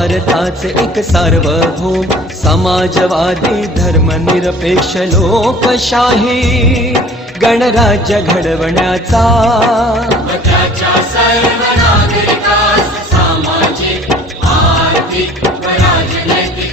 भारताचे एक सार्वभौम समाजवादी धर्मनिरपेक्ष लोकशाही गणराज्य घडवण्याचा व त्याच्या सर्व नागरिकास सामाजिक आर्थिक व राजनैतिक